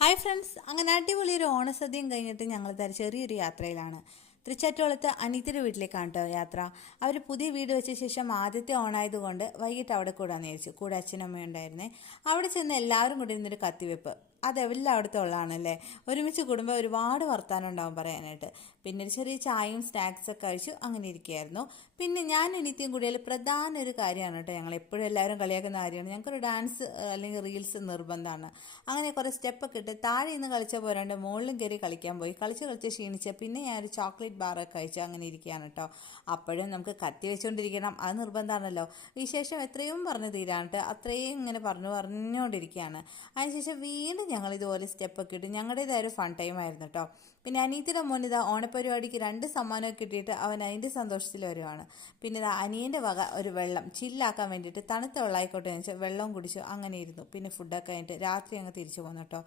Hi friends, അങ്ങനെ അടിപൊളി ഒരു ഓണസദ്യയും കഴിഞ്ഞിട്ട് ഞങ്ങൾ ചെറിയൊരു യാത്രയിലാണ്. തൃച്ചാറ്റുകുളത്ത് അനിയത്തിയുടെ വീട്ടിലേക്കാണ് കേട്ടോ യാത്ര. അവർ പുതിയ വീട് വെച്ച ശേഷം ആദ്യത്തെ ഓണായതുകൊണ്ട് വൈകിട്ട് അവിടെ കൂടാന്ന് വിചാരിച്ചു. കൂടെ അച്ഛനമ്മയും ഉണ്ടായിരുന്നേ. അവിടെ ചെന്ന് എല്ലാവരും കൂടി ഇരുന്നൊരു കത്തിവെപ്പ്. അതെല്ലാം അവിടുത്തെ ഉള്ളതാണല്ലേ. ഒരുമിച്ച് കൂടുമ്പോൾ ഒരുപാട് വർത്താനം ഉണ്ടാവും പറയാനായിട്ട്. പിന്നെ ഒരു ചെറിയ ചായയും സ്നാക്സൊക്കെ കഴിച്ചു അങ്ങനെ ഇരിക്കുകയായിരുന്നു. പിന്നെ ഞാൻ അനിയത്തിയും കൂടിയാൽ പ്രധാന ഒരു കാര്യമാണ് കേട്ടോ. ഞങ്ങൾ എപ്പോഴും എല്ലാവരും കളിയാക്കുന്ന കാര്യമാണ്. ഞങ്ങൾക്കൊരു ഡാൻസ് അല്ലെങ്കിൽ റീൽസ് നിർബന്ധമാണ്. അങ്ങനെ കുറേ സ്റ്റെപ്പൊക്കെ ഇട്ട് താഴെ നിന്ന് കളിച്ച പോരാണ്ട് മുകളിലും കയറി കളിക്കാൻ പോയി. കളിച്ച് ക്ഷീണിച്ച പിന്നെ ഞാനൊരു ചോക്ലേറ്റ് ബാറൊക്കെ കഴിച്ച് അങ്ങനെ ഇരിക്കുകയാണ് കേട്ടോ. അപ്പോഴും നമുക്ക് കത്തി വെച്ചുകൊണ്ടിരിക്കണം, അത് നിർബന്ധമാണല്ലോ. വിശേഷം എത്രയും പറഞ്ഞു തീരാനിട്ട് അത്രയും ഇങ്ങനെ പറഞ്ഞുകൊണ്ടിരിക്കുകയാണ്. അതിനുശേഷം വീണ്ടും ഞങ്ങൾ ഇതുപോലെ സ്റ്റെപ്പൊക്കെ ഇട്ട് ഞങ്ങളുടേതായ ഒരു ഫൺ ടൈം ആയിരുന്നു കേട്ടോ. പിന്നെ അനിയത്തിയുടെ മോനിതാ ഓണപ്പരിപാടിക്ക് 2 സമ്മാനമൊക്കെ കിട്ടിയിട്ട് അവൻ അതിൻ്റെ സന്തോഷത്തിൽ വരുവാണ്. പിന്നെ ഇതാ അനിയൻ്റെ വക ഒരു വെള്ളം ചില്ലാക്കാൻ വേണ്ടിയിട്ട് തണുത്ത വെള്ളമായിക്കോട്ടെ എന്ന് വെച്ചാൽ വെള്ളവും കുടിച്ചു അങ്ങനെ ഇരുന്നു. പിന്നെ ഫുഡൊക്കെ കഴിഞ്ഞിട്ട് രാത്രി അങ്ങ് തിരിച്ചു പോന്നു കേട്ടോ.